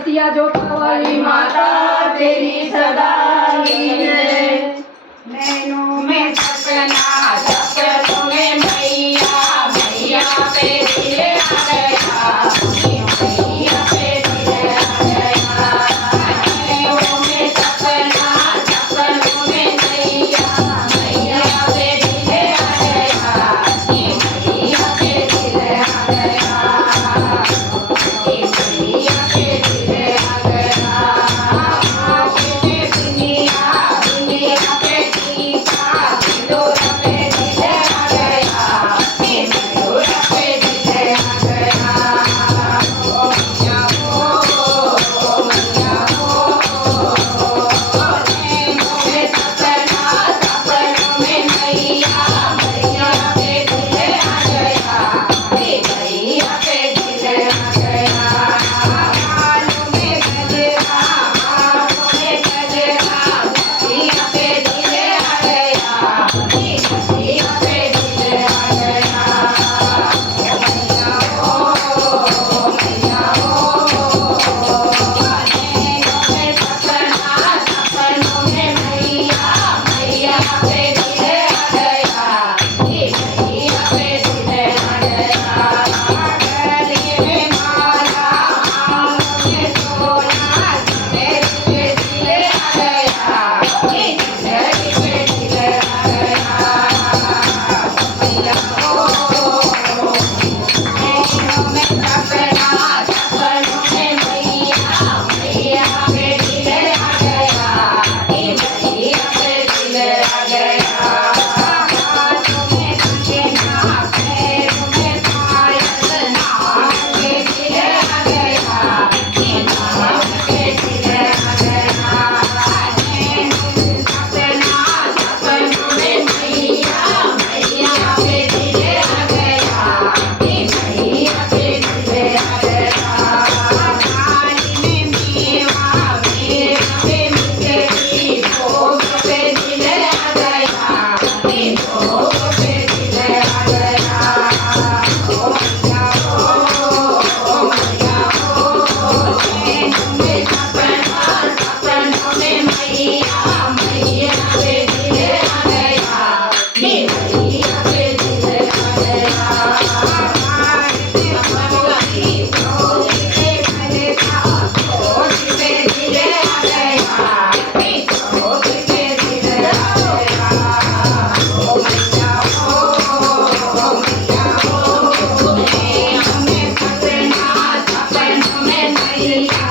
रसिया जोता वाली माता तेरी सदा लीन है। नैनों में सपना सपनों में मैया मैया पे दिल आ गया मैया पे दिल आ गया। नैनों में सपना सपनों में मैया मैया पे दिल आ गया मैया पे दिल आ गया मैया पे दिल आ गया। आगे दुनिया दुनिया पे दीपा डोरा पे दिल आ गया डोरा पे दिल आ गया। ओ मैया ओ मैया नैनों में सपना सपनों में मैया मैया पे दिल आ गया मैया पे दिल आ गया। बालों में गजरा आँखों में गजरा मैया पे दिल आ गया मैया पे दिल आ गया। मैया ओ मैया नैनों में सपना सपनों में मैया मैया पे दिल आ गया मैया पे दिल आ गया। गले में माला आँखों में सोना दिल पे दिल आ गया दिल पे दिल आ गया। मैया ओ नैनों में सपना सपनों में मैया मैया पे दिल आ गया मैया पे दिल आ गया। हाथों में कंगना पैरों में पायल नाक पे दिल आ गया नाक पे दिल आ गया। नैनों में सपना सपनों में मैया मैया पे दिल आ गया मैया पे दिल आ गया। थाली में मेवा मेवा पे मिश्री भोग पे दिल आ गया भोग पे दिल आ गया। ओ मैया ओ मैया नैनों में सपना सपनों में मैया मैया पे दिल आ गया मैया पे दिल आ गया। हार पे पगड़ी भोग पे गजरा भोग पे दिल आ गया भोग पे दिल आ गया। ओ मैया ओ मैया नैनों में सपना सपनों में मैया